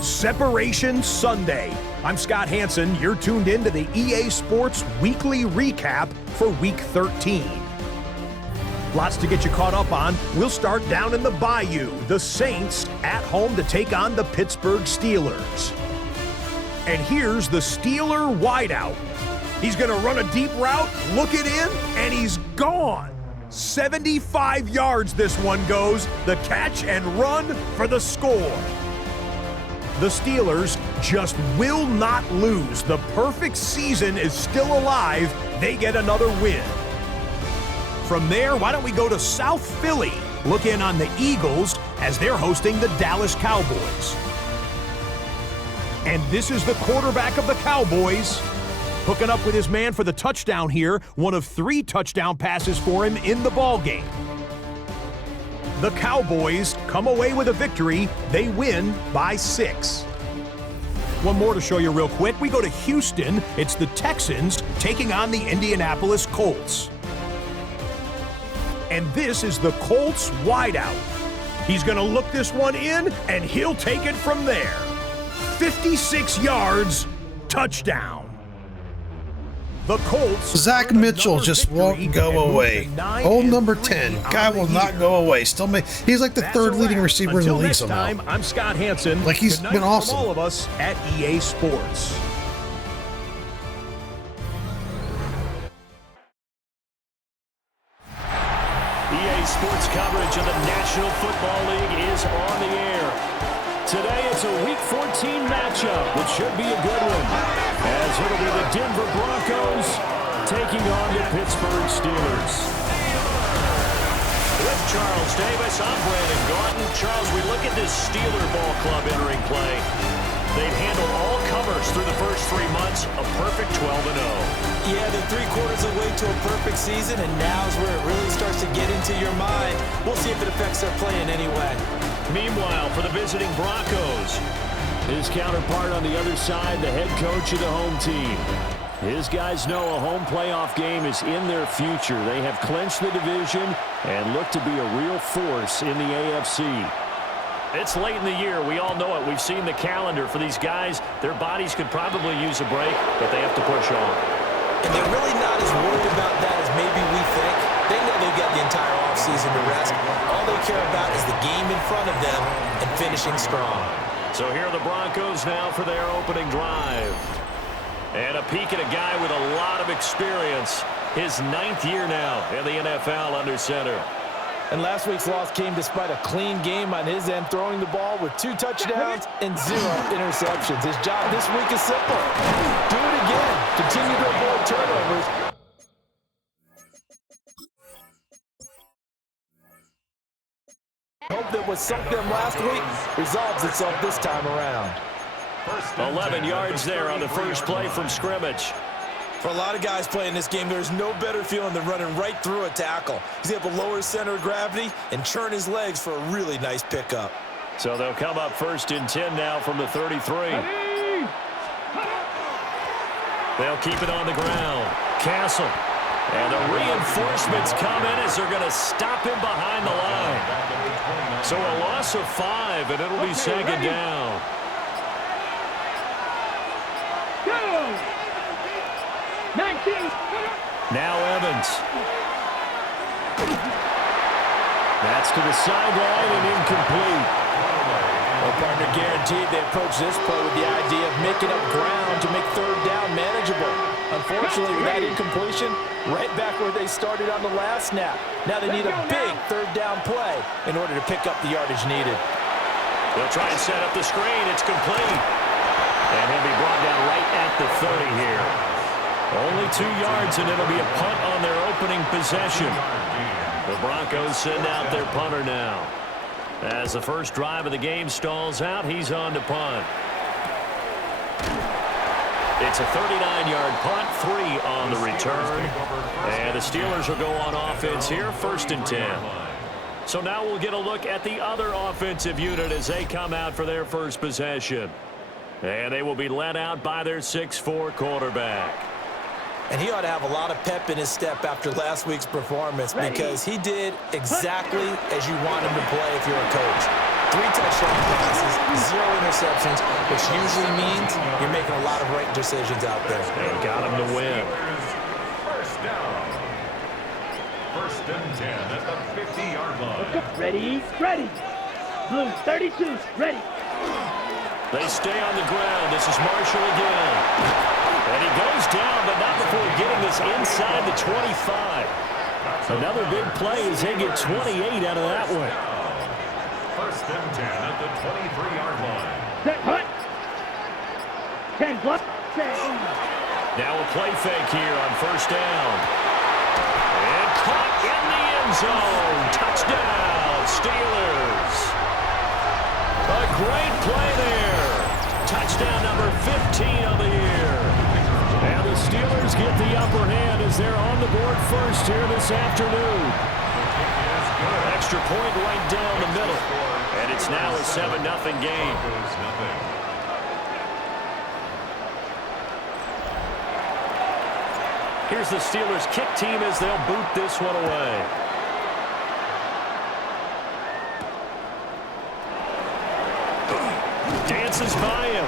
Separation Sunday. I'm Scott Hansen. You're tuned in to the EA Sports Weekly Recap for Week 13. Lots to get you caught up on. We'll start down in the Bayou. The Saints at home to take on the Pittsburgh Steelers. And here's the Steeler wideout. He's going to run a deep route, look it in, and he's gone. 75 yards this one goes. The catch and run for the score. The Steelers just will not lose. The perfect season is still alive. They get another win. From there, why don't we go to South Philly? Look in on the Eagles as they're hosting the Dallas Cowboys. And this is the quarterback of the Cowboys, hooking up with his man for the touchdown here. One of 3 touchdown passes for him in the ballgame. The Cowboys come away with a victory. They win by 6. One more to show you real quick. We go to Houston. It's the Texans taking on the Indianapolis Colts. And this is the Colts wideout. He's going to look this one in, and he'll take it from there. 56 yards, touchdown. The Colts. Zach Mitchell just won't go away. Old number 10. Guy will not go away. He's like the third leading receiver in the league somehow. Time, I'm Scott Hansen. Like he's been awesome. From all of us at EA Sports. EA Sports coverage of the National Football League is on the air. Today it's a Week 14 matchup, which should be a good one, as it'll be the Denver Broncos taking on the Pittsburgh Steelers. With Charles Davis, I'm Brandon Gaunton. Charles, we look at this Steeler ball club entering play. They've handled all comers through the first 3 months, a perfect 12-0. Yeah, they're 3/4 of the way to a perfect season, and now's where it really starts to get into your mind. We'll see if it affects their play in any way. Meanwhile, for the visiting Broncos, his counterpart on the other side, the head coach of the home team. His guys know a home playoff game is in their future. They have clinched the division and look to be a real force in the AFC. It's late in the year. We all know it. We've seen the calendar for these guys. Their bodies could probably use a break, but they have to push on. And they're really not as worried about that as maybe we think. They know they've got the entire offseason to rest. All they care about is the game in front of them and finishing strong. So here are the Broncos now for their opening drive. And a peek at a guy with a lot of experience. His 9th year now in the NFL under center. And last week's loss came despite a clean game on his end, throwing the ball with 2 touchdowns and 0 interceptions. His job this week is simple. Do it again. Continue to avoid turnovers. Hope that what sunk them last week resolves itself this time around. 11 yards there on the first play from scrimmage. For a lot of guys playing this game, there's no better feeling than running right through a tackle. He's able to lower his center of gravity and churn his legs for a really nice pickup. So they'll come up 1st and 10 now from the 33. They'll keep it on the ground. Castle. And the reinforcements come in as they're going to stop him behind the line. So a loss of 5, and it'll be 2nd down. Now Evans. That's to the sideline and incomplete. Well, partner, guaranteed they approach this play with the idea of making up ground to make 3rd down manageable. Unfortunately, with that incompletion, right back where they started on the last snap. Now they need a big 3rd down play in order to pick up the yardage needed. They'll try and set up the screen. It's complete. And he'll be brought down right at the 30 here. Only 2 yards, and it'll be a punt on their opening possession. The Broncos send out their punter now. As the first drive of the game stalls out, he's on to punt. It's a 39-yard punt, 3 on the return. And the Steelers will go on offense here, 1st and 10. So now we'll get a look at the other offensive unit as they come out for their first possession. And they will be led out by their 6'4" quarterback. And he ought to have a lot of pep in his step after last week's performance because he did exactly as you want him to play if you're a coach. 3 touchdown passes, 0 interceptions, which usually means you're making a lot of right decisions out there. They got him to win. First down. First and 10 at the 50-yard line. Ready, ready. Blue 32, ready. They stay on the ground. This is Marshall again. And he goes down, but not before getting this inside the 25. Another big play as they get 28 out of that one. First and 10 at the 23-yard line. Set, hut. 10 plus. Now a play fake here on first down. And caught in the end zone. Touchdown, Steelers. A great play there. Touchdown number 15 of the year. And the Steelers get the upper hand as they're on the board first here this afternoon. Extra point right down the middle. And it's now a 7-0 game. Here's the Steelers kick team as they'll boot this one away. Dances by him.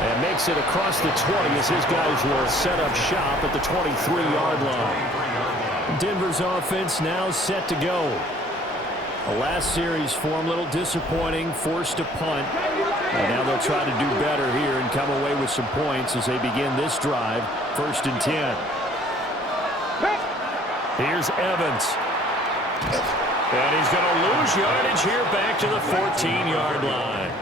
And makes it across the 20 as his guys will set up shop at the 23-yard line. Denver's offense now set to go. The last series for him, a little disappointing, forced a punt. And now they'll try to do better here and come away with some points as they begin this drive. First and 10. Here's Evans. And he's going to lose yardage here back to the 14-yard line.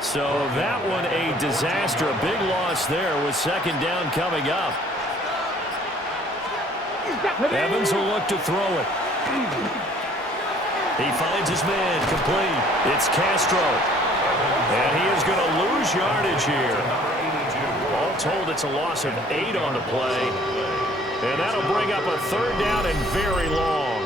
So that one a disaster, a big loss there with second down coming up. Evans will look to throw it. He finds his man complete. It's Castro. And he is going to lose yardage here. All told, it's a loss of 8 on the play. And that'll bring up a third down and very long.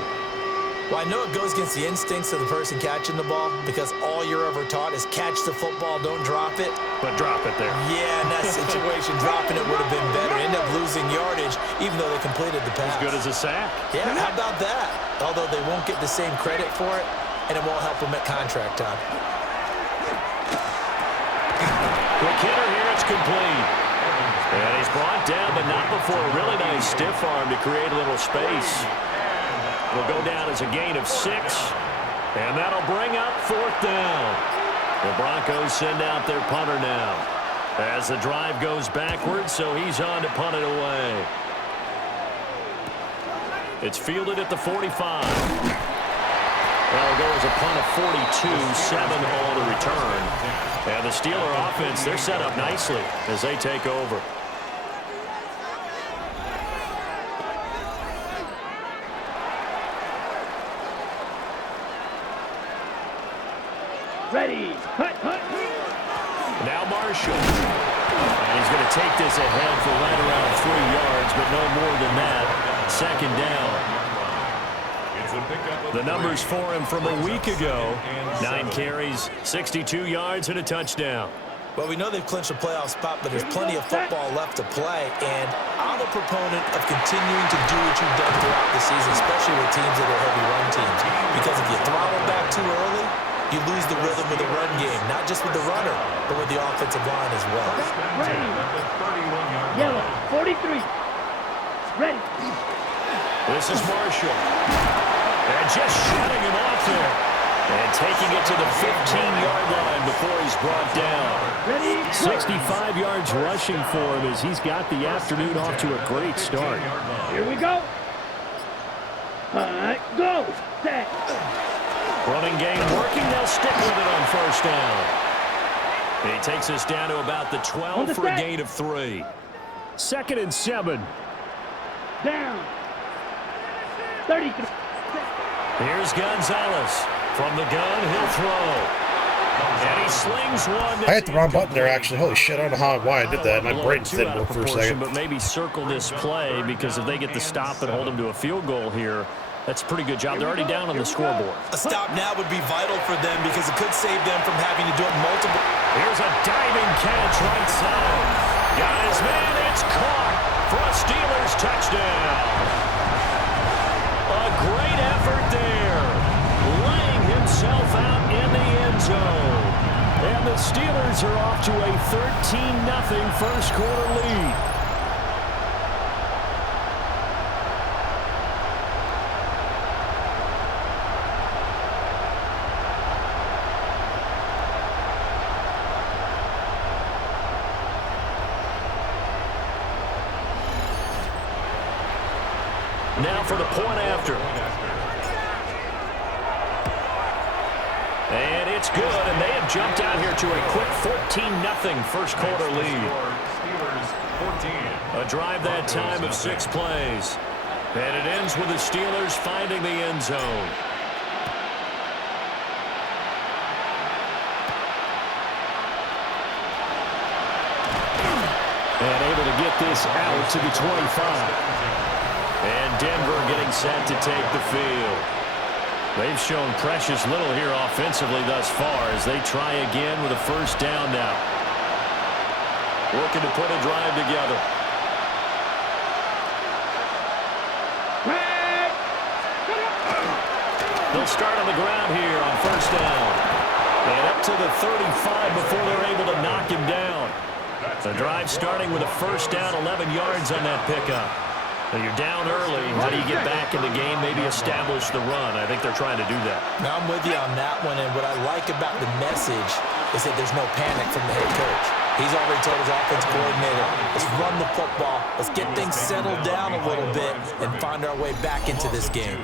Well, I know it goes against the instincts of the person catching the ball because all you're ever taught is catch the football, don't drop it. But drop it there. Yeah, in that situation, dropping it would have been better. End up losing yardage even though they completed the pass. As good as a sack. Yeah, how about that? Although they won't get the same credit for it, and it won't help them at contract time. Quick hitter here, it's complete. And he's brought down, but not before a really nice stiff arm to create a little space. Will go down as a gain of 6. And that'll bring up fourth down. The Broncos send out their punter now. As the drive goes backwards, so he's on to punt it away. It's fielded at the 45. That'll go as a punt of 42, 7 on the return. And the Steeler offense, they're set up nicely as they take over. Ready, hut, hut. Now Marshall. And he's going to take this ahead for right around 3 yards, but no more than that. Second down. The numbers for him from a week ago. 9 carries, 62 yards, and a touchdown. Well, we know they've clinched a playoff spot, but there's plenty of football left to play, and I'm a proponent of continuing to do what you've done throughout the season, especially with teams that are heavy run teams, because if you throttle back too early, you lose the rhythm of the run game, not just with the runner, but with the offensive line as well. Ready. Yellow, 43. Ready. This is Marshall. And just shutting him off there. And taking it to the 15-yard line before he's brought down. Ready. 65 yards rushing for him as he's got the afternoon off to a great start. Here we go. Go. Set. Running game working. They'll stick with it on first down. He takes us down to about the 12 for a gain of 3. 2nd and 7. Down. 33. Here's Gonzalez. From the gun, he'll throw. And he slings one. I hit the wrong button there, actually. Holy shit, I don't know how and why I did that. My brain didn't work for a second. But maybe circle this play, because if they get the stop and hold him to a field goal here, that's a pretty good job. They're already down on the scoreboard. A stop now would be vital for them because it could save them from having to do it multiple. Here's a diving catch right side. Got his man. It's caught for a Steelers touchdown. A great effort there. Laying himself out in the end zone. And the Steelers are off to a 13-0 first quarter lead. Now for the point after. And it's good, and they have jumped out here to a quick 14-0 first quarter lead. A drive that time of 6 plays. And it ends with the Steelers finding the end zone. And able to get this out to the 25. And Denver getting set to take the field. They've shown precious little here offensively thus far as they try again with a first down now. Looking to put a drive together. They'll start on the ground here on first down. And up to the 35 before they're able to knock him down. The drive starting with a first down, 11 yards on that pickup. Now you're down early. How do you get back in the game, maybe establish the run? I think they're trying to do that. Now I'm with you on that one, and what I like about the message is that there's no panic from the head coach. He's already told his offense coordinator, let's run the football, let's get things settled down a little bit, and find our way back into this game.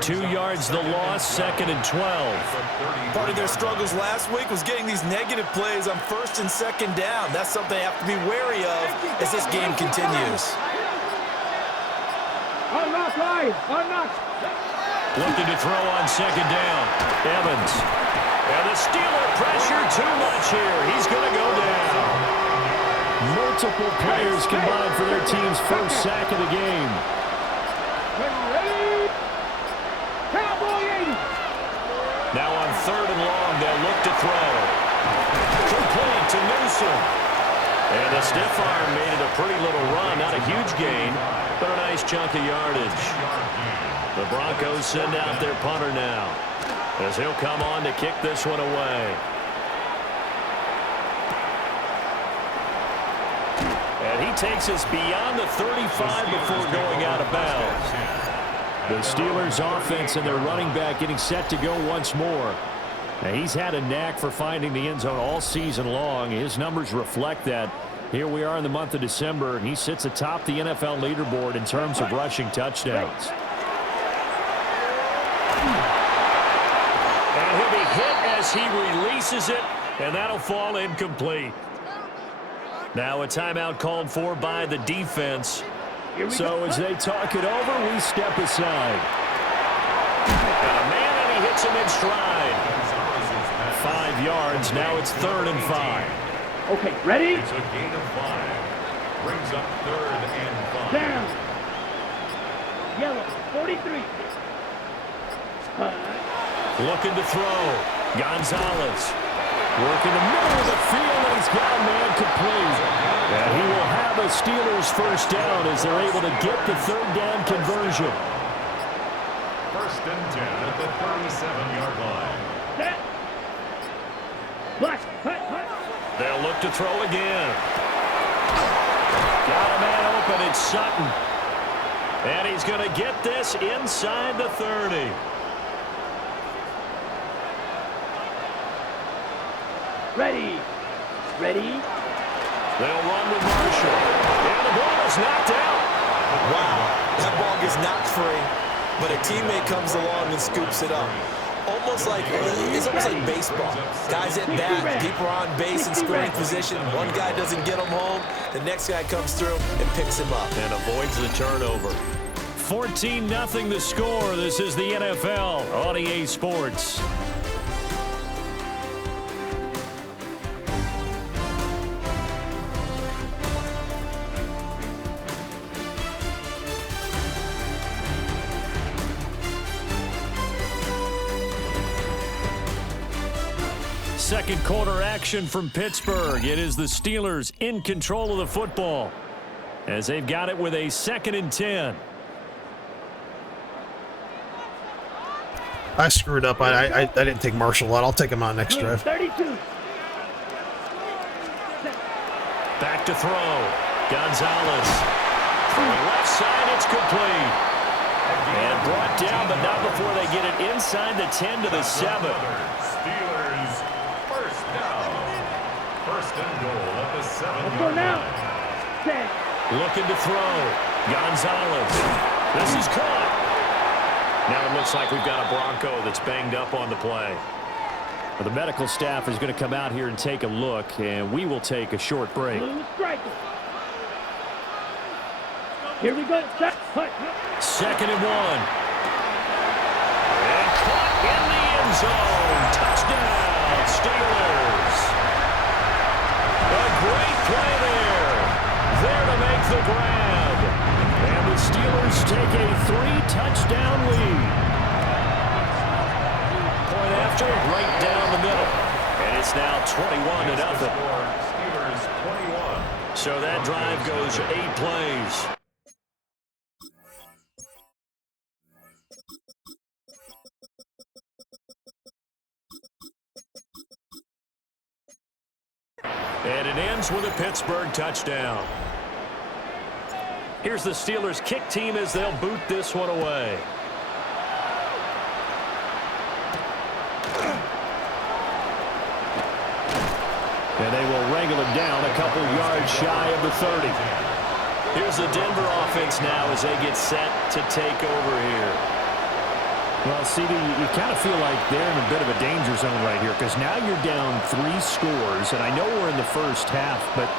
2 yards the loss, 2nd and 12. Part of their struggles last week was getting these negative plays on 1st and 2nd down. That's something they have to be wary of as this game continues. Looking to throw on 2nd down. Evans. And the Steeler pressure too much here. He's going to go down. Multiple players combined for their team's first sack of the game. Now on 3rd and long, they'll look to throw. Complete to Newsom. And a stiff arm made it a pretty little run. Not a huge gain, but a nice chunk of yardage. The Broncos send out their punter now, as he'll come on to kick this one away. And he takes us beyond the 35 before going out of bounds. The Steelers' offense and their running back getting set to go once more. Now, he's had a knack for finding the end zone all season long. His numbers reflect that. Here we are in the month of December, and he sits atop the NFL leaderboard in terms of rushing touchdowns. And he'll be hit as he releases it, and that'll fall incomplete. Now a timeout called for by the defense. So as they talk it over, we step aside. Got a man, and he hits him in stride. 5 yards. Now it's 3rd and 5. Okay, ready? It's a gain of 5. Brings up 3rd and 5. Down. Yellow, 43. Looking to throw. Gonzalez. Working the middle of the field, and he's got a man complete. And he will have a Steelers first down as they're able to get the 3rd down conversion. 1st and 10 at the 37-yard line. Set. Black. Hut. They'll look to throw again. Got a man open. It's Sutton. And he's going to get this inside the 30. Ready. They'll run with Marshall. And the ball is knocked out. Wow, that ball gets knocked free, but a teammate comes along and scoops it up. It's almost like baseball. Guys at bat, people are on base in scoring position. One guy doesn't get him home, the next guy comes through and picks him up. And avoids the turnover. 14-0 the score. This is the NFL on EA Sports. Second quarter action from Pittsburgh. It is the Steelers in control of the football as they've got it with a 2nd and 10. I screwed up. I didn't take Marshall out. I'll take him out next drive. 32. Back to throw. Gonzalez. From the left side, it's complete. And brought down, but not before they get it inside the 10 to the 7. Steelers first down. First and goal at the 7-yard Let's go now. line. 10. Looking to throw. Gonzalez. This is caught. Now it looks like we've got a Bronco that's banged up on the play. Well, the medical staff is going to come out here and take a look, and we will take a short break. Here we go. Second and 1. And caught in the end zone. Touchdown, Steelers. A great play there. There to make the grab. And the Steelers take a 3-touchdown lead. Point after, right down the middle. And it's now 21-0. Steelers 21. So that drive goes 8 plays. And it ends with a Pittsburgh touchdown. Here's the Steelers kick team as they'll boot this one away. And they will wrangle him down a couple yards shy of the 30. Here's the Denver offense now as they get set to take over here. Well, CD, you kind of feel like they're in a bit of a danger zone right here because now you're down 3 scores, and I know we're in the first half, but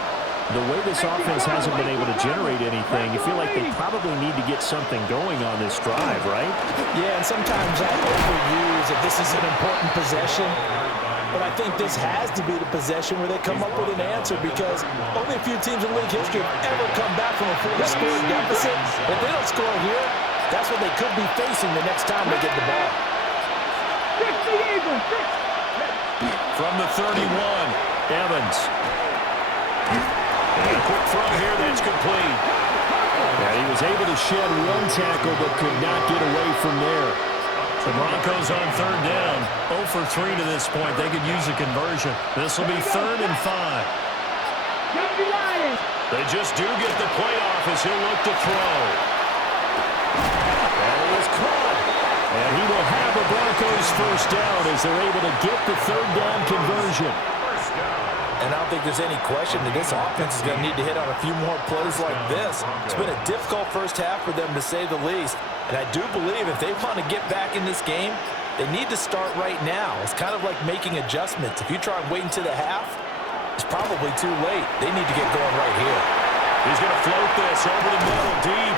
the way this offense hasn't been able to generate anything, you feel like they probably need to get something going on this drive, right? Yeah, and sometimes I overuse that this is an important possession, but I think this has to be the possession where they come up with an answer because only a few teams in league history have ever come back from a 4-score deficit. If they don't score here, that's what they could be facing the next time they get the ball. From the 31, Evans. And a quick throw here, that's complete. And he was able to shed 1 tackle but could not get away from there. The Broncos on 3rd down, 0 for 3 to this point. They could use a conversion. This will be 3rd and 5. They just do get the play off as he'll look to throw. And it was caught. And he will have the Broncos first down as they're able to get the 3rd down conversion. And I don't think there's any question that this offense is going to need to hit on a few more plays like this. It's been a difficult first half for them, to say the least. And I do believe if they want to get back in this game, they need to start right now. It's kind of like making adjustments. If you try and wait until the half, it's probably too late. They need to get going right here. He's going to float this over the middle deep.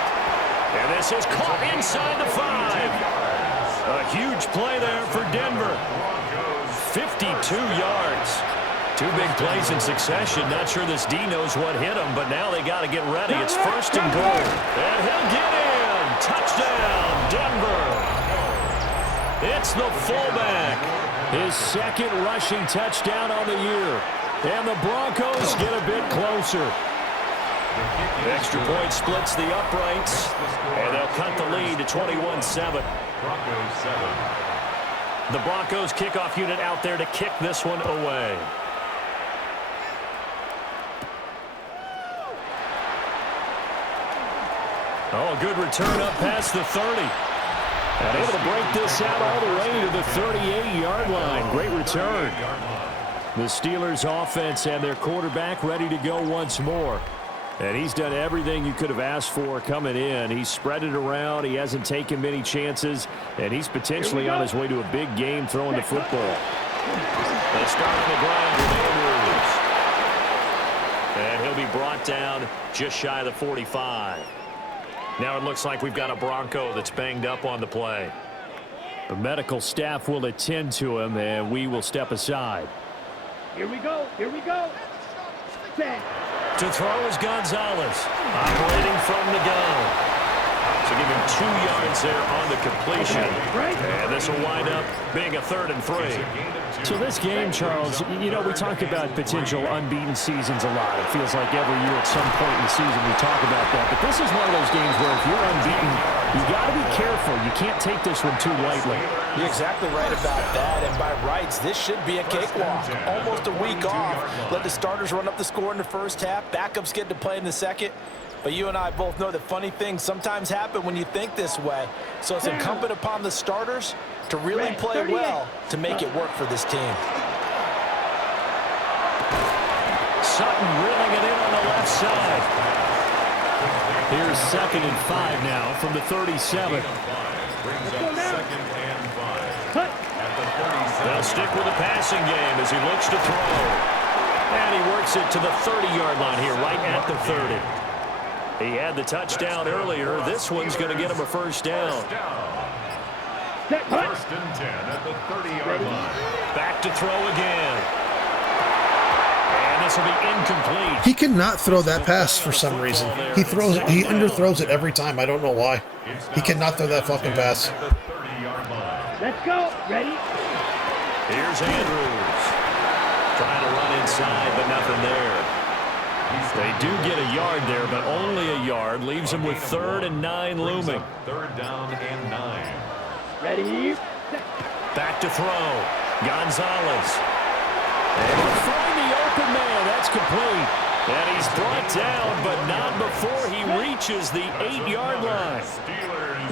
And this is caught inside the 5. A huge play there for Denver. 52 yards. 2 big plays in succession. Not sure this D knows what hit him, but now they got to get ready. It's 1st and goal. And he'll get in. Touchdown, Denver. It's the fullback. His 2nd rushing touchdown on the year. And the Broncos get a bit closer. Extra point splits the uprights, and they'll cut the lead to 21-7. Broncos 7. The Broncos kickoff unit out there to kick this one away. Oh, good return up past the 30. And able to break this out all the way to the 38-yard line. Great return. The Steelers offense and their quarterback ready to go once more. And he's done everything you could have asked for coming in. He's spread it around. He hasn't taken many chances. And he's potentially on his way to a big game throwing the football. They start on the ground with Andrews. And he'll be brought down just shy of the 45. Now it looks like we've got a Bronco that's banged up on the play. The medical staff will attend to him, and we will step aside. Here we go. Here we go. 10. To throw is Gonzalez, operating from the gun. So give him 2 yards there on the completion. And this will wind up being a 3rd and 3. So this game, Charles, you know, we talk about potential unbeaten seasons a lot. It feels like every year at some point in the season we talk about that. But this is one of those games where if you're unbeaten, you got to be careful. You can't take this one too lightly. You're exactly right about that. And by rights, this should be a cakewalk. Almost a week off. Let the starters run up the score in the first half. Backups get to play in the second. But you and I both know that funny things sometimes happen when you think this way. So it's incumbent upon the starters to really play well to make it work for this team. Sutton reeling it in on the left side. Here's 2nd and 5 now from the 37. They'll stick with the passing game as he looks to throw. And he works it to the 30-yard line here, right at the 30. He had the touchdown earlier. This one's going to get him a first down. 1st and 10 at the 30-yard line. Back to throw again. And this will be incomplete. He cannot throw that pass for some reason. He underthrows it every time. I don't know why. He cannot throw that fucking pass. Let's go. Ready? Here's Andrews. Trying to run inside, but nothing there. They do get a yard there, but only a yard. Leaves him with 3rd and 9 looming. 3rd down and 9. Ready? Back to throw. Gonzalez. And he'll find the open man. That's complete. And he's brought down, but not before he reaches the 8-yard line.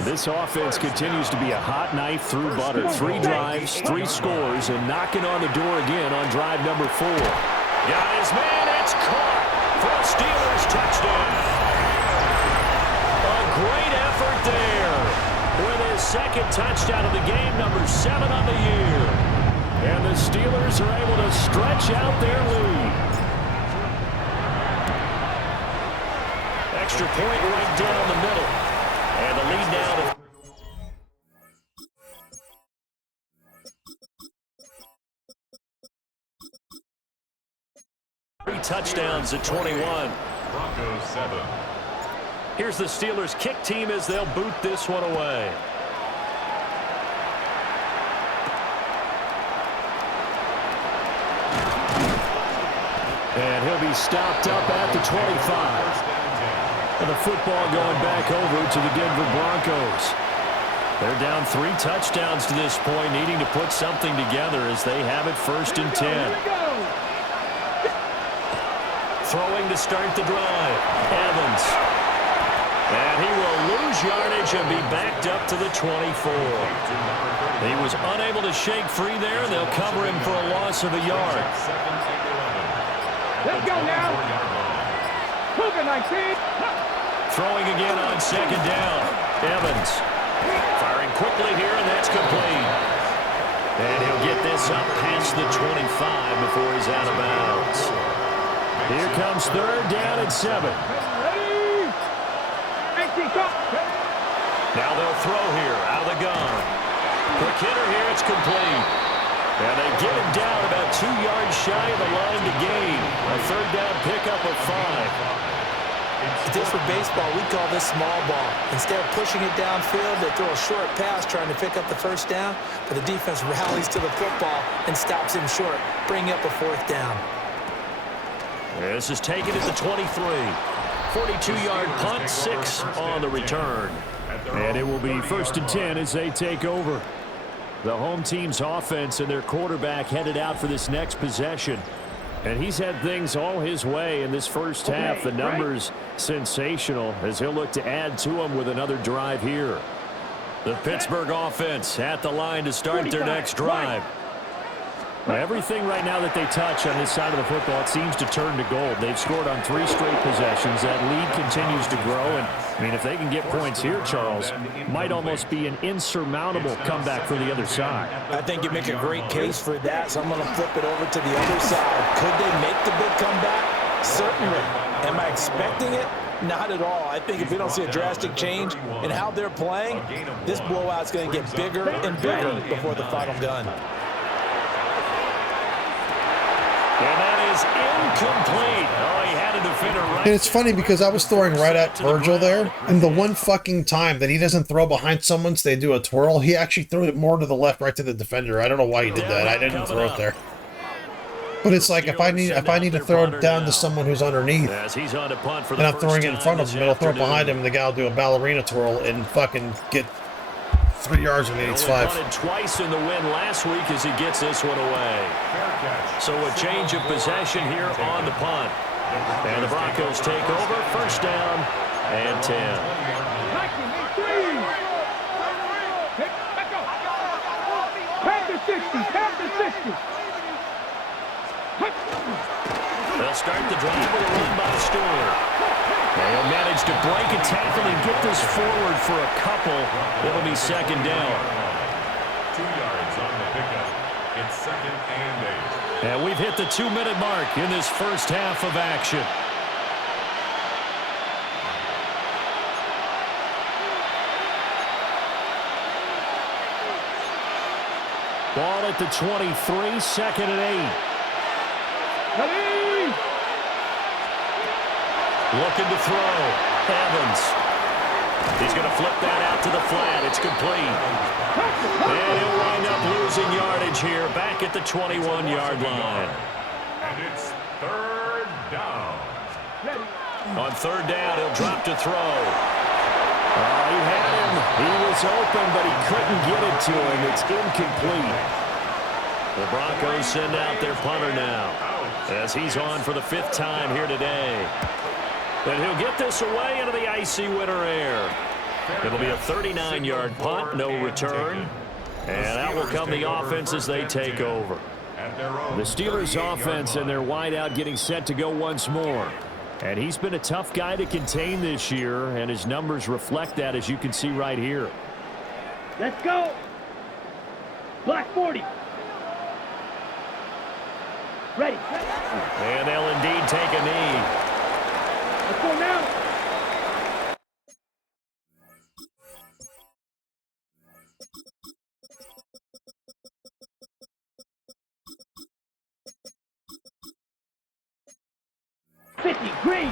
This offense continues to be a hot knife through butter. 3 drives, 3 scores, and knocking on the door again on drive number 4. Got his man. It's caught for a Steelers touchdown. A great effort there with his 2nd touchdown of the game, number 7 on the year. And the Steelers are able to stretch out their lead. Extra point right down the middle. And the lead now to 3 touchdowns at 21. Broncos 7. Here's the Steelers kick team as they'll boot this one away. And he'll be stopped up at the 25. And the football going back over to the Denver Broncos. They're down 3 touchdowns to this point, needing to put something together as they have it 1st and 10. Throwing to start the drive. Evans. And he will lose yardage and be backed up to the 24. He was unable to shake free there. They'll cover him for a loss of a yard. Let's go now. Cougar 19. Throwing again on 2nd down. Evans. Firing quickly here, and that's complete. And he'll get this up past the 25 before he's out of bounds. Here comes 3rd down and 7. Ready? 18, go. Now they'll throw here, out of the gun. Quick hitter here, it's complete. And they get him down about 2 yards shy of the line to gain. A 3rd down pickup of 5. Just for baseball, we call this small ball. Instead of pushing it downfield, they throw a short pass trying to pick up the 1st down, but the defense rallies to the football and stops him short, bringing up a 4th down. This is taken at the 23. 42-yard punt, 6 on the return. And it will be 1st and 10 as they take over. The home team's offense and their quarterback headed out for this next possession. And he's had things all his way in this first half. The numbers sensational as he'll look to add to them with another drive here. The Pittsburgh offense at the line to start their next drive. Everything right now that they touch on this side of the football, it seems to turn to gold. They've scored on 3 straight possessions. That lead continues to grow. And, I mean, if they can get points here, Charles, might almost be an insurmountable comeback for the other side. I think you make a great case for that, so I'm going to flip it over to the other side. Could they make the big comeback? Certainly. Am I expecting it? Not at all. I think if we don't see a drastic change in how they're playing, this blowout's going to get bigger and bigger before the final gun. And that is incomplete. Oh, he had a defender right. And it's funny because I was throwing right at Virgil there, and the one fucking time that he doesn't throw behind someone so they do a twirl, he actually threw it more to the left, right to the defender. I don't know why he did that. I didn't throw it there. But it's like if I need to throw it down to someone who's underneath, and I'm throwing it in front of him, it'll throw it behind him, and the guy will do a ballerina twirl and fucking get 3 yards when he needs 5. Punted twice in the win last week as he gets this one away. So a change of possession here on the punt. And the Broncos take over, first down and 10. They'll start the drive with a run by Stewart. They'll manage to break a tackle and get this forward for a couple. It'll be second down. 2 yards on the pickup. It's second and 8. And we've hit the 2-minute mark in this first half of action. Ball at the 23, second and 8. Looking to throw. Evans. He's going to flip that out to the flat. It's complete. And he'll wind up losing yardage here back at the 21-yard line. And it's third down. On third down, he'll drop to throw. He had him. He was open, but he couldn't get it to him. It's incomplete. The Broncos send out their punter now as he's on for the 5th time here today. And he'll get this away into the icy winter air. It'll be a 39-yard punt, no return. And out will come the offense as they take over. The Steelers' offense and their wideout getting set to go once more. And he's been a tough guy to contain this year, and his numbers reflect that, as you can see right here. Let's go. Black 40. Ready. And they'll indeed take a knee. Let's go now. Green.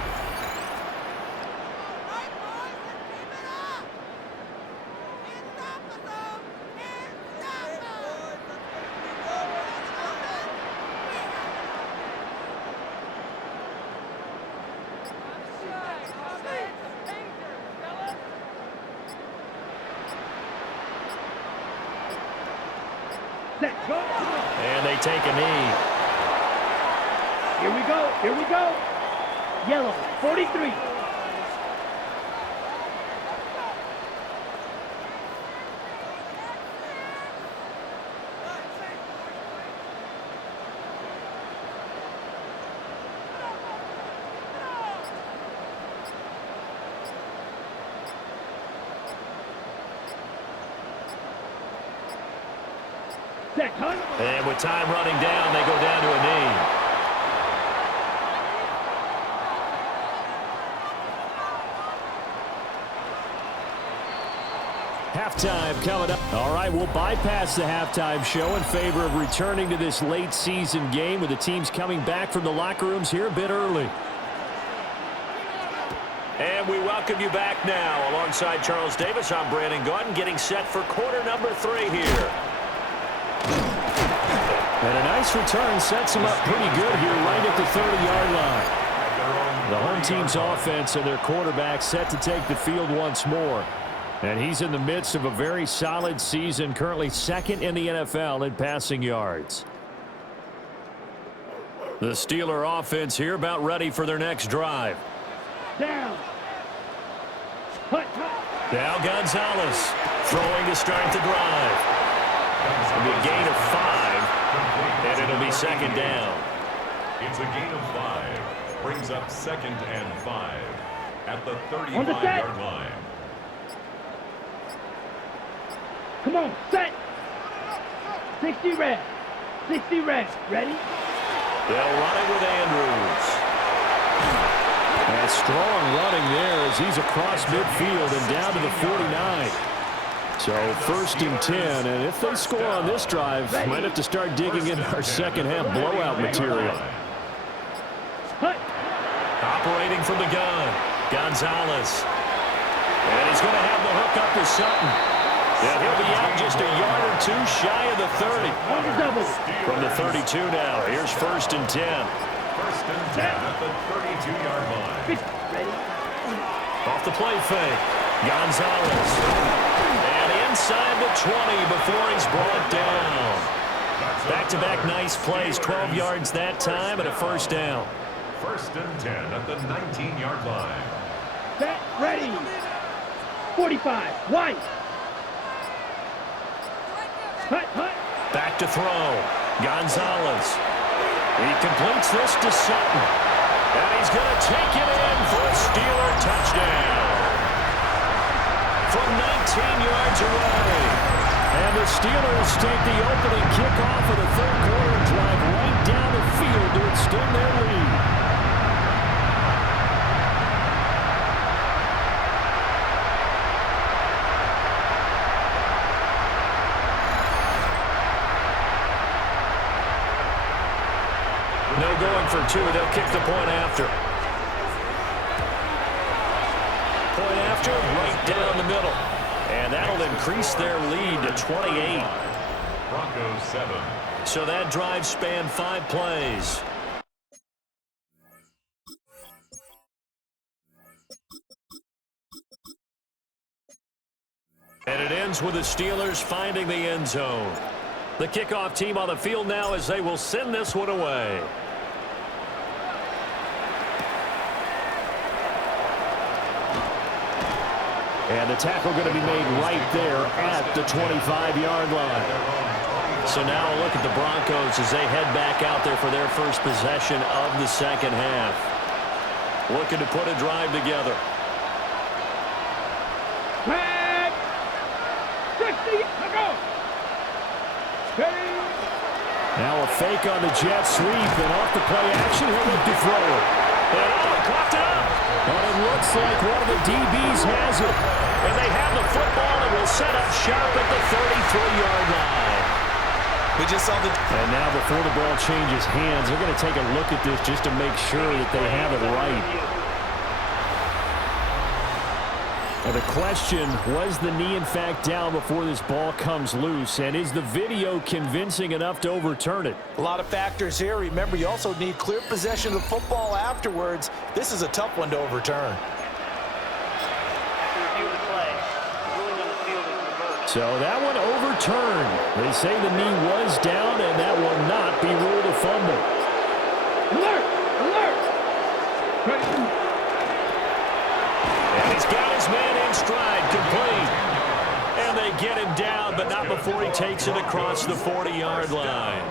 And they take a knee. Here we go. Here we go. Yellow, 43. And with time running down, they go down to a knee. Halftime coming up. All right, we'll bypass the halftime show in favor of returning to this late season game with the teams coming back from the locker rooms here a bit early. And we welcome you back now. Alongside Charles Davis, I'm Brandon Gaudin, getting set for quarter number 3 here. And a nice return sets them up pretty good here right at the 30-yard line. The home team's offense and their quarterback set to take the field once more. And he's in the midst of a very solid season, currently 2nd in the NFL in passing yards. The Steeler offense here about ready for their next drive. Down. Now Gonzalez throwing to start the drive. It'll be a gain of 5, and it'll be second down. It's a gain of 5. Brings up 2nd and 5 at the 35-yard line. Come on, set. 60 red. 60 red. Ready? They'll run it with Andrews. And strong running there as he's across midfield and down to the 49. So 1st and 10, and if they score on this drive, might have to start digging into our second half blowout material. operating from the gun. Gonzalez. And he's going to have the hook up to Sutton. And he'll be out just a yard or two shy of the 30. From the 32 now. Here's 1st and 10. 1st and 10 at the 32-yard line. Off the play fake. Gonzalez. And inside the 20 before he's brought down. Back-to-back nice plays. 12 yards that time and a 1st down. 1st and 10 at the 19-yard line. Set, ready. 45, wide. Hut. Back to throw. Gonzalez. He completes this to Sutton. And he's going to take it in for a Steeler touchdown. From 19 yards away. And the Steelers take the opening kickoff of the 3rd quarter and drive right down the field to extend their lead. No going for 2. They'll kick the point after. Point after, right down the middle. And that'll increase their lead to 28. Broncos 7. So that drive spanned 5 plays. And it ends with the Steelers finding the end zone. The kickoff team on the field now as they will send this one away. And the tackle going to be made right there at the 25-yard line. So now a look at the Broncos as they head back out there for their first possession of the 2nd half. Looking to put a drive together. Flag. 60, go. Now a fake on the jet sweep, and off the play action, he'll look to throw it. And clocked it up. And it looks like one of the DBs has it. And they have the football and will set up shop at the 33-yard line. We just saw the... And now before the ball changes hands, they're going to take a look at this just to make sure that they have it right. And the question, was the knee in fact down before this ball comes loose? And is the video convincing enough to overturn it? A lot of factors here. Remember, you also need clear possession of the football afterwards. This is a tough one to overturn. So that one overturned. They say the knee was down, and that will not be ruled a fumble. Alert! Alert! And he's got his man in stride, complete. And they get him down, but not before he takes it across the 40-yard line.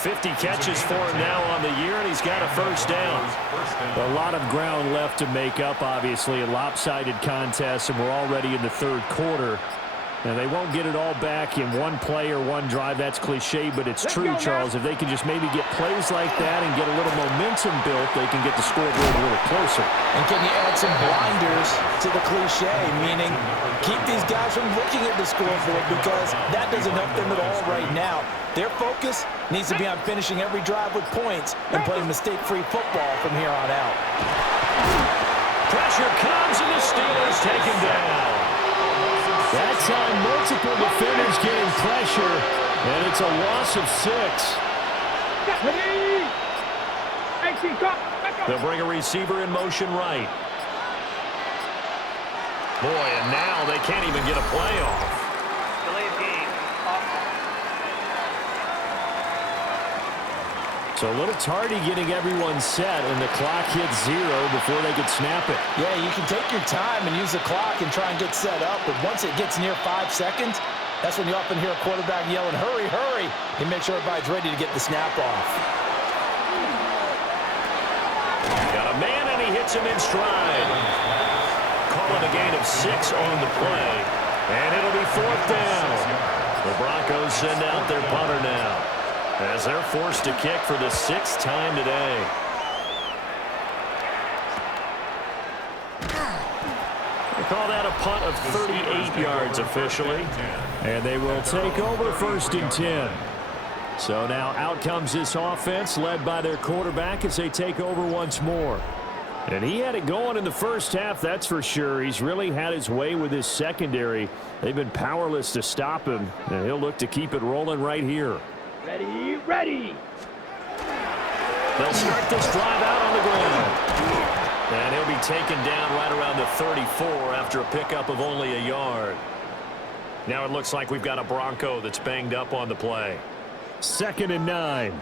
50 catches for him now on the year, and he's got a 1st down. A lot of ground left to make up, obviously, a lopsided contest, and we're already in the 3rd quarter. And they won't get it all back in one play or one drive. That's cliche, but it's true, Charles. If they can just maybe get plays like that and get a little momentum built, they can get the scoreboard a little closer. And can you add some blinders to the cliche, meaning keep these guys from looking at the scoreboard, because that doesn't help them at all right now. Their focus needs to be on finishing every drive with points and playing mistake-free football from here on out. Pressure comes, and the Steelers take him down. That time, multiple defenders getting pressure, and it's a loss of 6. They'll bring a receiver in motion right. Boy, and now they can't even get a play off. So a little tardy getting everyone set, and the clock hits 0 before they could snap it. Yeah, you can take your time and use the clock and try and get set up, but once it gets near 5 seconds, that's when you often hear a quarterback yelling, hurry, hurry, and make sure everybody's ready to get the snap off. Got a man, and he hits him in stride. Calling a gain of 6 on the play, and it'll be 4th down. The Broncos send out their punter now, as they're forced to kick for the 6th time today. They call that a punt of 38 yards officially. And they will take over 1st and 10. So now out comes this offense led by their quarterback as they take over once more. And he had it going in the first half, that's for sure. He's really had his way with his secondary. They've been powerless to stop him, and he'll look to keep it rolling right here. Ready, ready. They'll start this drive out on the ground. And he'll be taken down right around the 34 after a pickup of only a yard. Now it looks like we've got a Bronco that's banged up on the play. 2nd and 9.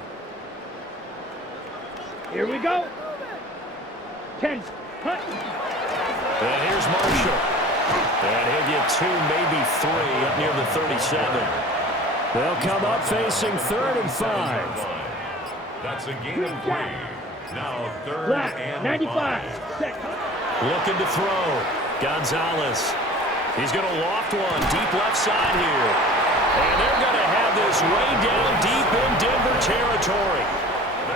Here we go. 10. Cut. And here's Marshall. And he'll get 2, maybe 3 up near the 37. They'll come up facing 3rd and 5. That's a gain of 3. Now 3rd Black, and 95. 5. Looking to throw. Gonzalez. He's going to loft one deep left side here. And they're going to have this way down deep in Denver territory.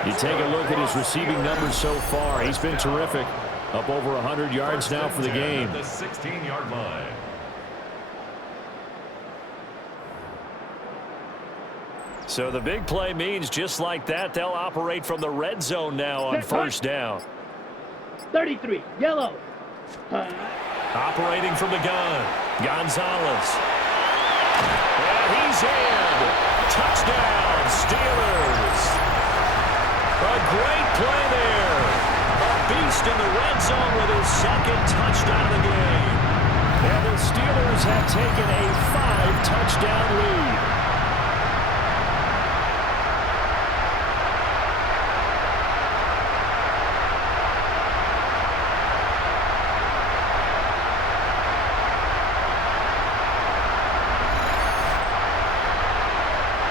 You take a look at his receiving numbers so far. He's been terrific. Up over 100 yards now for the game. The 16-yard line. So the big play means just like that, they'll operate from the red zone now on 1st down. 33. Yellow. Operating from the gun. Gonzalez. And he's in. Touchdown, Steelers. A great play there. A beast in the red zone with his 2nd touchdown of the game. And the Steelers have taken a 5-touchdown lead.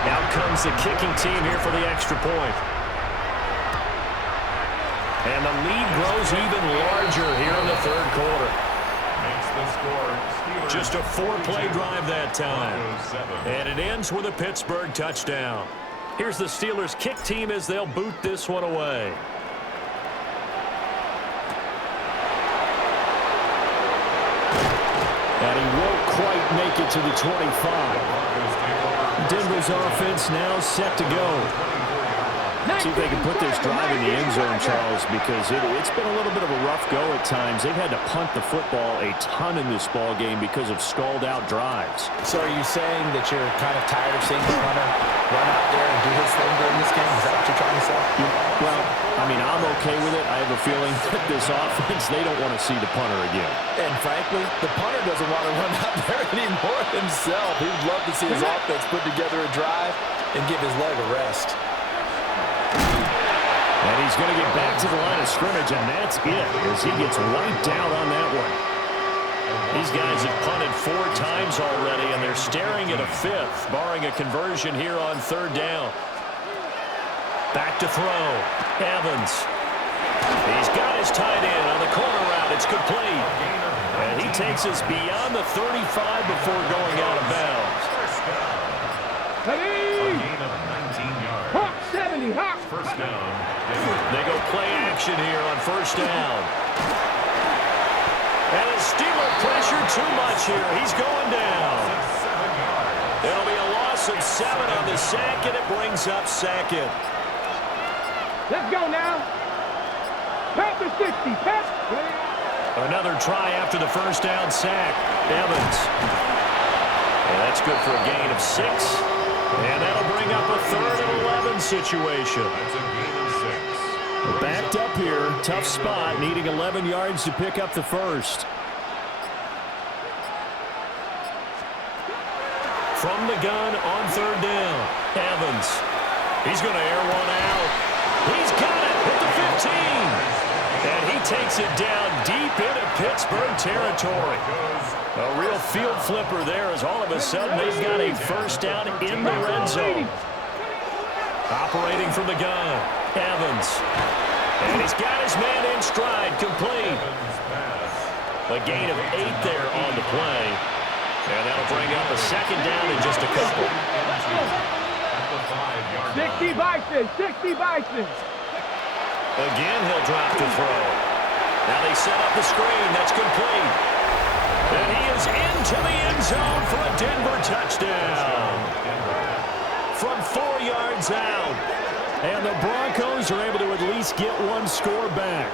Out comes the kicking team here for the extra point. And the lead grows even larger here in the 3rd quarter. Makes the score. Steelers Just a 4-play drive that time. Broncos 7. And it ends with a Pittsburgh touchdown. Here's the Steelers kick team as they'll boot this one away. And he won't quite make it to the 25. Denver's offense now set to go. See if they can put this drive in the end zone, Charles, because it's been a little bit of a rough go at times. They've had to punt the football a ton in this ball game because of stalled-out drives. So are you saying that you're kind of tired of seeing the punter run out there and do his thing during this game? Is that what you're trying to say? Well, I mean, I'm okay with it. I have a feeling that this offense, they don't want to see the punter again. And frankly, the punter doesn't want to run out there anymore himself. He would love to see his offense put together a drive and give his leg a rest. And he's going to get back to the line of scrimmage, and that's it, as he gets wiped out on that one. These guys have punted 4 times already, and they're staring at a 5th, barring a conversion here on 3rd down. Back to throw. Evans. He's got his tight end on the corner route. It's complete. And he takes us beyond the 35 before going out of bounds. Ready. Gain of 19 yards. Hawk 70. Hawk. 1st down. They go play action here on 1st down. And the Steeler pressure too much here. He's going down. 7 yards. It'll be a loss of 7 on the sack, and it brings up 2nd. Let's go now. Pep the 60. Pep. Another try after the 1st down sack. Evans. And that's good for a gain of 6. And that'll bring up a 3rd and 11 situation. That's a gain of 6. Backed up here. Tough spot. Needing 11 yards to pick up the 1st. From the gun on 3rd down. Evans. He's going to air one out. He's got it at the 15. And he takes it down deep into Pittsburgh territory. A real field flipper there as all of a sudden they've got a 1st down in the red zone. Operating from the gun. Evans. And he's got his man in stride, complete. A gain of 8 there on the play. And that'll bring up a 2nd down in just a couple. 60 Bison. 60 Bison. Again, he'll drop to throw. Now they set up the screen. That's complete. And he is into the end zone for a Denver touchdown. From 4 yards out. And the Broncos are able to at least get one score back.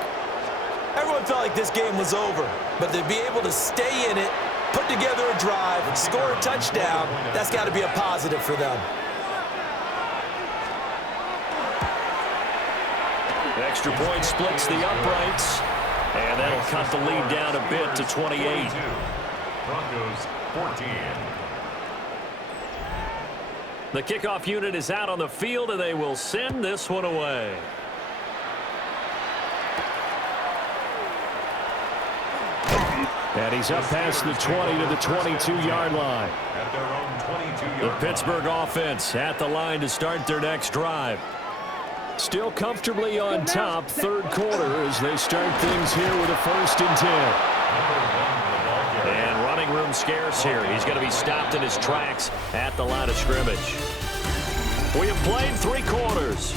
Everyone felt like this game was over, but to be able to stay in it, put together a drive, and score a touchdown, that's got to be a positive for them. Extra point splits the uprights, and that'll cut the lead down a bit to 28. Broncos 14. The kickoff unit is out on the field, and they will send this one away. And he's up past the 20 to the 22-yard line. At their own 22-yard The line. Pittsburgh offense at the line to start their next drive. Still comfortably on top, third quarter, as they start things here with a 1st and 10. And running room scarce here. He's going to be stopped in his tracks at the line of scrimmage. We have played 3 quarters.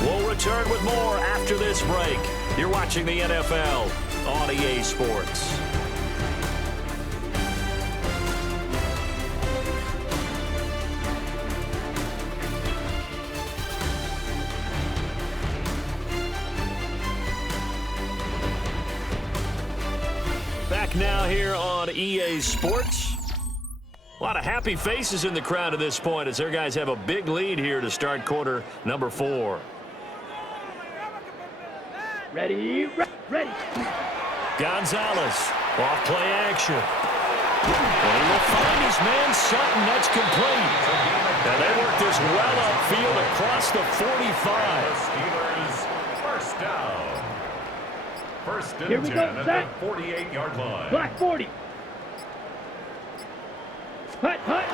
We'll return with more after this break. You're watching the NFL on EA Sports. Back now here on EA Sports. A lot of happy faces in the crowd at this point as their guys have a big lead here to start quarter number 4. Ready, ready. Gonzalez, off play action. And he will find his man Sutton. That's complete. And they work this well upfield across the 45. Steelers first down. 1st and Here we 10 go, at set. the 48-yard line. Black 40. Hut, hut.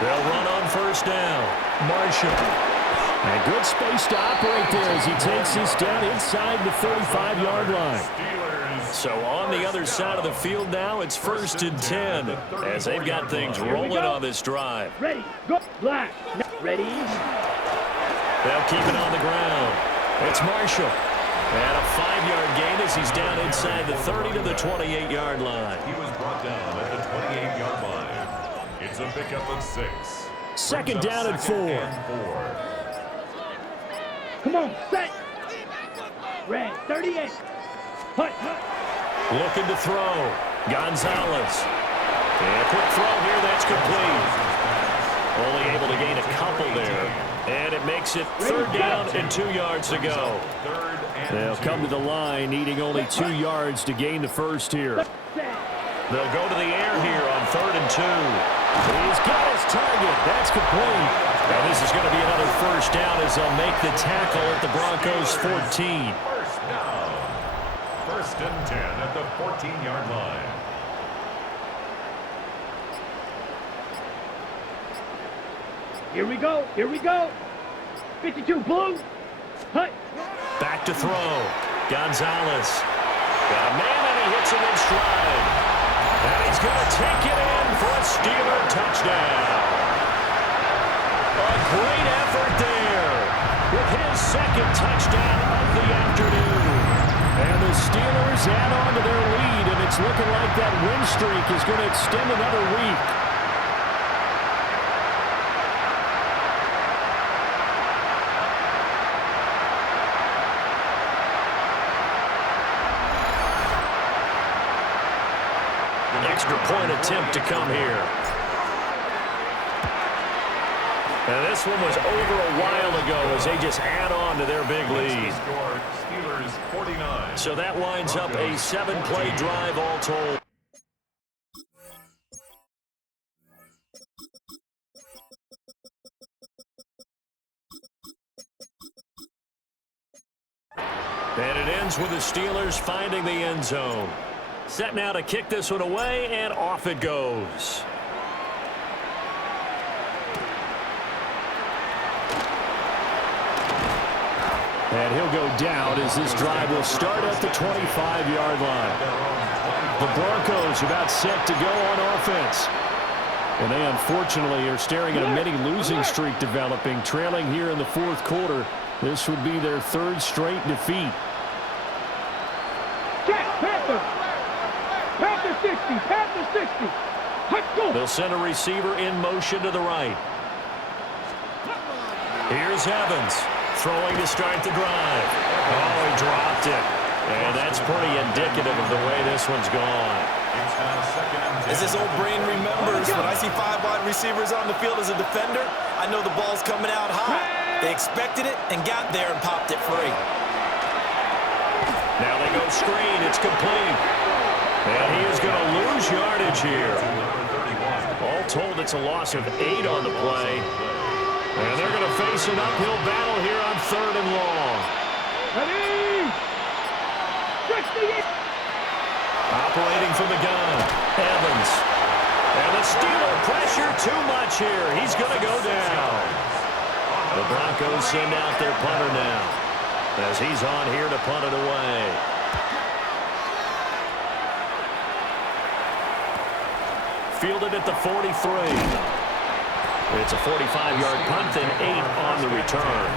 They'll run on 1st down. Marshall. And good space to operate there as he takes this down inside the 35-yard line. Steelers. So on the other side of the field now, it's 1st and 10 as they've got things rolling on this drive. Ready, go. Black. Ready. They'll keep it on the ground. It's Marshall. And a 5-yard gain as he's down inside the 30 to the 28-yard line. He was brought down at the 28-yard line. It's a pickup of 6. 2nd down and 4. Come on, set. Red, 38. Hut, hut. Looking to throw. Gonzalez. And a quick throw here. That's complete. Only able to gain a couple there. And it makes it 3rd down and 2 yards to go. They'll come to the line, needing only 2 yards to gain the first here. They'll go to the air here on 3rd and 2. He's got his target. That's complete. Now this is going to be another 1st down as they'll make the tackle at the Broncos 14. 1st down. 1st and 10 at the 14-yard line. Here we go, here we go. 52, blue. Hut. Back to throw. Gonzalez. Got a man and he hits him in stride. And he's going to take it in for a Steeler touchdown. A great effort there with his 2nd touchdown of the afternoon. And the Steelers add on to their lead, and it's looking like that win streak is going to extend another week. Extra point attempt to come here. And this one was over a while ago as they just add on to their big lead. Steelers 49. So that winds up a 7-play drive all told. And it ends with the Steelers finding the end zone. Set now to kick this one away, and off it goes. And he'll go down as this drive will start at the 25-yard line. The Broncos about set to go on offense. And they unfortunately are staring at a mini losing streak developing, trailing here in the 4th quarter. This would be their 3rd straight defeat. Check, Panther. Panther 60, Panther 60. Let's go. They'll send a receiver in motion to the right. Here's Evans throwing to start the drive. Oh, he dropped it. And that's pretty indicative of the way this one's gone. As this old brain remembers, when I see 5 wide receivers on the field as a defender, I know the ball's coming out high. They expected it and got there and popped it free. Now they go screen. It's complete. And he is going to lose yardage here. All told, it's a loss of 8 on the play. And they're going to face an uphill battle here on 3rd and long. Ready! Operating from the gun, Evans. And the Steeler pressure too much here. He's going to go down. The Broncos send out their punter now, as he's on here to punt it away. Fielded at the 43. It's a 45-yard punt, then 8 on the return.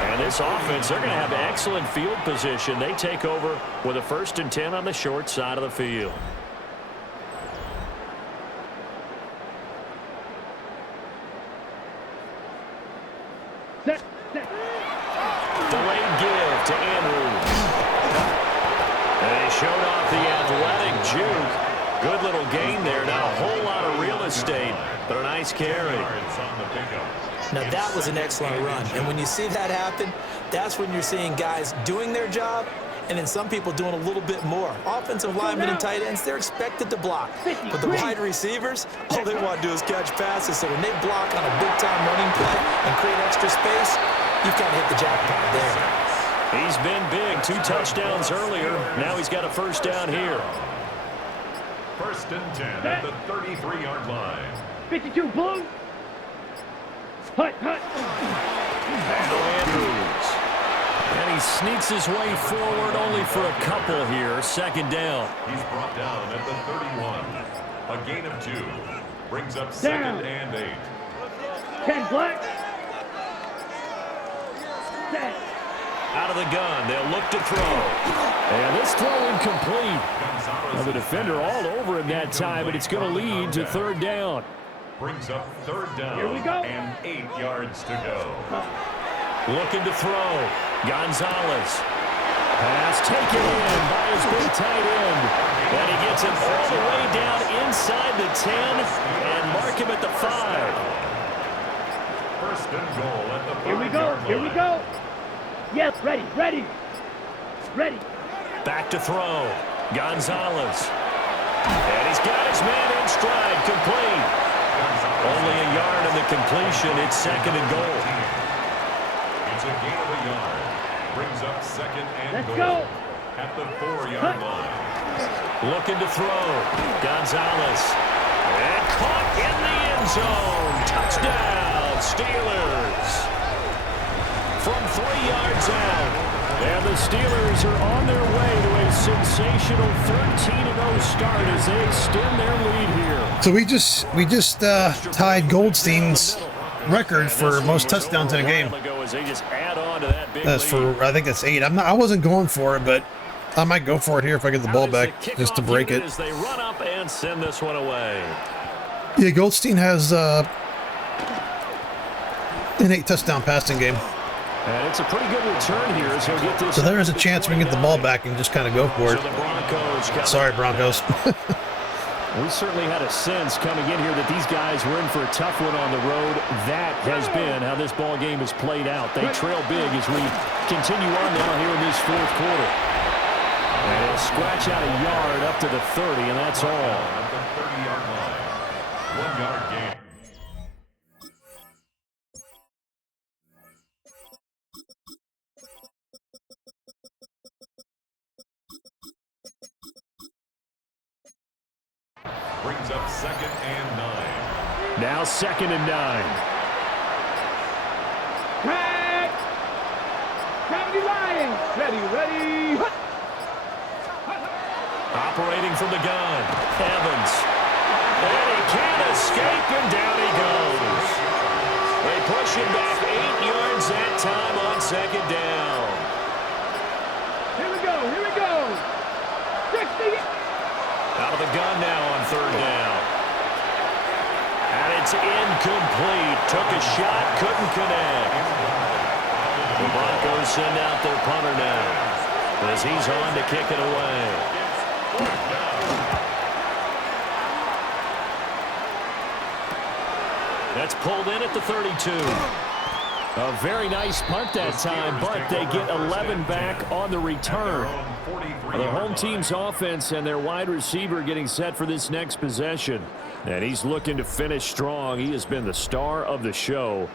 And this offense, they're going to have excellent field position. They take over with a 1st and 10 on the short side of the field. Set. Delayed give to Andrews. And he showed off the athletic juke. Good little gain there. Not a whole lot of real estate, but a nice carry. Now, that was an excellent run. And when you see that happen, that's when you're seeing guys doing their job and then some people doing a little bit more. Offensive linemen and tight ends, they're expected to block. But the wide receivers, all they want to do is catch passes. So when they block on a big-time running play and create extra space, you've got to hit the jackpot there. He's been big. 2 touchdowns earlier. Now he's got a 1st down here. 1st and 10 at the 33-yard line. 52, blue. Hut. Andrews. And he sneaks his way forward only for a couple here. 2nd down. He's brought down at the 31. A gain of 2. Brings up 2nd and 8. 10 black. Set. Out of the gun. They'll look to throw. And this throw incomplete. Now the defender all over him that time, but it's going to lead to 3rd down. Brings up 3rd down. Here we go. And 8 yards to go. Looking to throw. Gonzalez. Pass taken in by his big tight end. And he gets it all the way down inside the 10 and mark him at the 5. 1st and goal at the 5-yard line. Here we go. Yes, ready. Back to throw. Gonzalez. And he's got his man in stride. Complete. Only a yard in the completion. It's 2nd and goal. It's a gain of a yard. Brings up 2nd and Let's goal. go. At the 4-yard line. Looking to throw. Gonzalez. And caught in the end zone. Touchdown, Steelers. From 3 yards out. And the Steelers are on their way to a sensational 13-0 start as they extend their lead here. So we just tied Goldstein's record for most touchdowns in a game. That's for, I think that's 8. I wasn't going for it, but I might go for it here if I get the ball back just to break it. As they run up and send this one away. Yeah, Goldstein has an 8 touchdown passing game. And it's a pretty good return here as he'll get this. So there is a chance we can get the ball back and just kind of go for it. Sorry, Broncos. We certainly had a sense coming in here that these guys were in for a tough one on the road. That has been how this ball game has played out. They trail big as we continue on now here in this 4th quarter. And he'll scratch out a yard up to the 30, and that's all. At the 30-yard line. 1-yard gain. Brings up 2nd and 9. Now 2nd and 9. Crack! Gravity Lions! Ready! Operating from the gun. Evans. And he can't escape, and down he goes. They push him back 8 yards that time on 2nd down. Here we go! 60! Out of the gun now on 3rd down. And it's incomplete. Took a shot, couldn't connect. The Broncos send out their punter now. as he's on to kick it away. That's pulled in at the 32. A very nice punt that time, but they get 11 back on the return. The home team's offense and their wide receiver getting set for this next possession. And he's looking to finish strong. He has been the star of the show,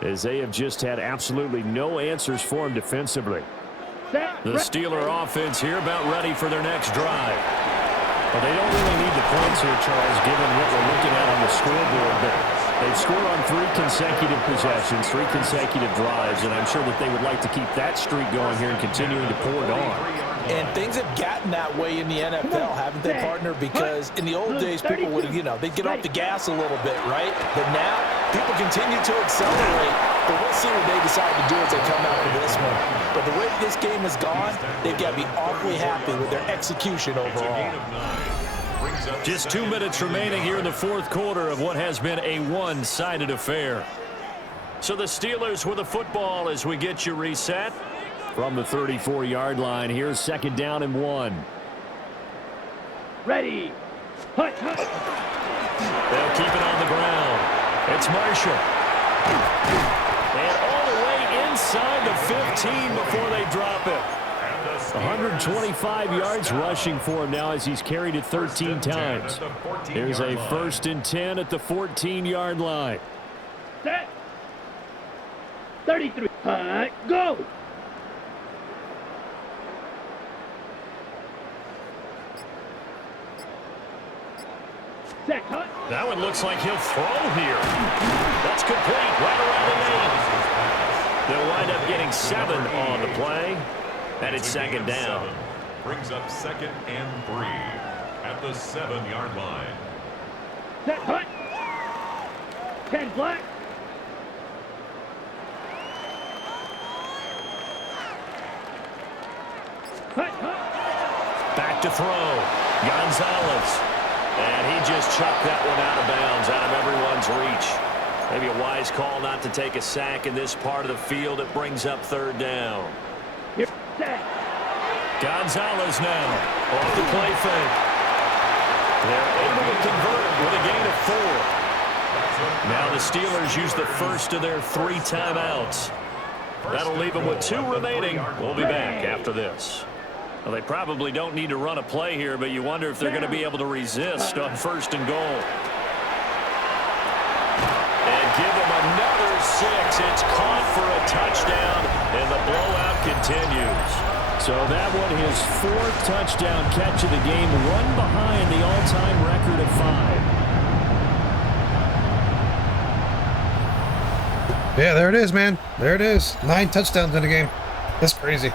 as they have just had absolutely no answers for him defensively. The Steeler offense here about ready for their next drive. Well, they don't really need the points here, Charles, given what we're looking at on the scoreboard. But they've scored on 3 consecutive possessions, 3 consecutive drives, and I'm sure that they would like to keep that streak going here and continuing to pour it on. And things have gotten that way in the NFL, haven't they, partner? Because in the old days, people would, they'd get off the gas a little bit, right? But now, people continue to accelerate. But we'll see what they decide to do as they come out for this one. But the way this game has gone, they've got to be awfully happy with their execution overall. Just 2 minutes remaining here in the fourth quarter of what has been a one-sided affair. So the Steelers with the football as we get you reset. From the 34-yard line, here's 2nd down and 1. Ready. Hut, hut. They'll keep it on the ground. It's Marshall. And all the way inside the 15 before they drop it. 125 yards rushing for him now as he's carried it 13 times. Here's a 1st and 10 at the 14-yard line. Set. 33. Go. That one looks like he'll throw here. That's complete right around the 8. They'll wind up getting 7 on the play. And it's 2nd down. Brings up 2nd and 3 at the 7-yard line. Set, hut. 10 black. Hut, hut. Back to throw. Gonzalez. And he just chucked that one out of bounds, out of everyone's reach. Maybe a wise call not to take a sack in this part of the field. It brings up 3rd down. Here, set. Gonzalez now off the play fake. They're able to convert with a gain of 4. Now the Steelers use the first of their 3 timeouts. That'll leave them with 2 remaining. We'll be back after this. Well, they probably don't need to run a play here, but you wonder if they're going to be able to resist on 1st and goal. And give them another 6. It's caught for a touchdown, and the blowout continues. So that one, his 4th touchdown catch of the game, one behind the all-time record of 5. Yeah, there it is, man. There it is. 9 touchdowns in the game. That's crazy.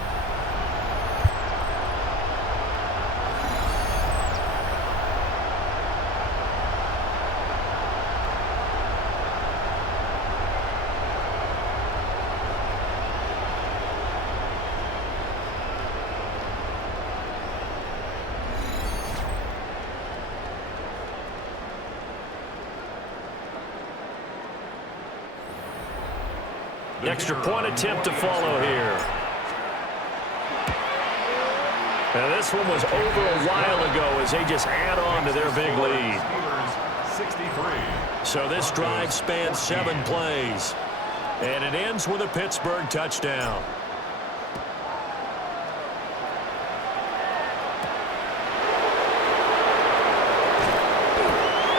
Extra point attempt to follow here. Now this one was over a while ago as they just add on to their big lead. So this drive spans 7 plays. And it ends with a Pittsburgh touchdown.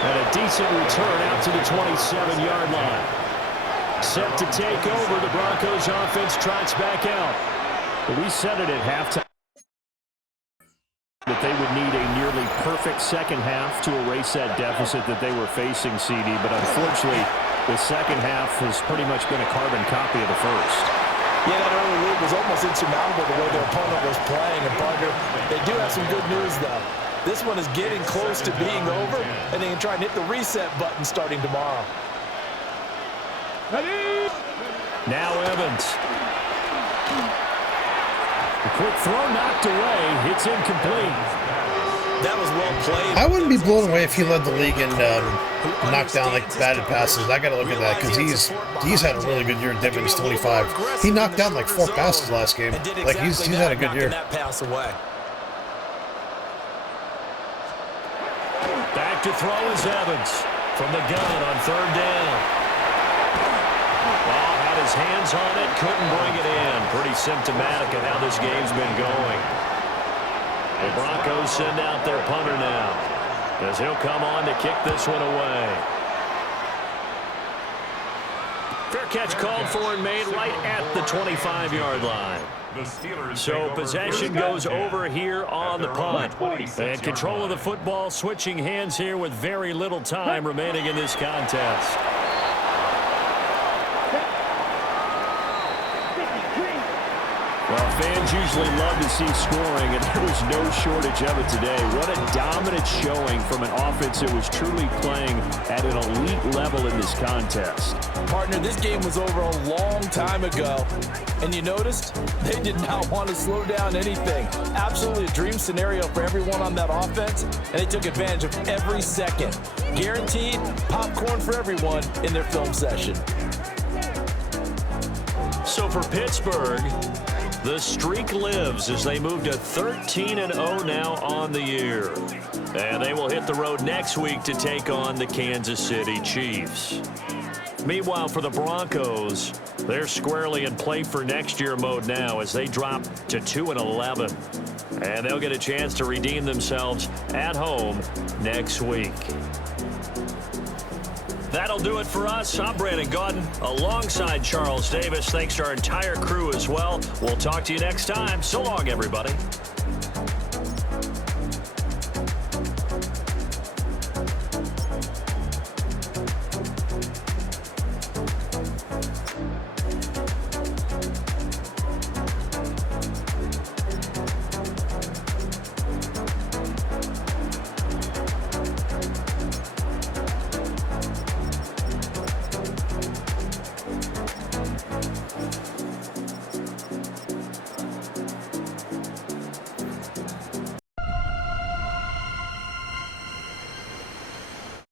And a decent return out to the 27-yard line. Set to take over, the Broncos offense trots back out. But we said it at halftime that they would need a nearly perfect second half to erase that deficit that they were facing, CD. But unfortunately, the second half has pretty much been a carbon copy of the first. Yeah, that early lead was almost insurmountable the way their opponent was playing. And, partner, they do have some good news, though. This one is getting close to being over, and they can try and hit the reset button starting tomorrow. Ready? Now Evans. The quick throw knocked away. It's incomplete. That was well played. I wouldn't be blown away if he led the league in knockdown, like, batted passes. I got to look at that because he's had a really good year. Dibbins 25. He knocked down like 4 passes last game. Like he's had a good year. That pass away. Back to throw is Evans from the gun on 3rd down. Ball had his hands on it, couldn't bring it in. Pretty symptomatic of how this game's been going. The Broncos send out their punter now, as he'll come on to kick this one away. Fair catch called for and made right at the 25-yard line. So possession goes over here on the punt. And control of the football switching hands here with very little time remaining in this contest. Well, fans usually love to see scoring, and there was no shortage of it today. What a dominant showing from an offense that was truly playing at an elite level in this contest. Partner, this game was over a long time ago, and you noticed they did not want to slow down anything. Absolutely a dream scenario for everyone on that offense, and they took advantage of every second. Guaranteed popcorn for everyone in their film session. So for Pittsburgh, the streak lives as they move to 13-0 now on the year. And they will hit the road next week to take on the Kansas City Chiefs. Meanwhile, for the Broncos, they're squarely in play for next year mode now as they drop to 2-11. And they'll get a chance to redeem themselves at home next week. That'll do it for us. I'm Brandon Gaudin alongside Charles Davis. Thanks to our entire crew as well. We'll talk to you next time. So long, everybody.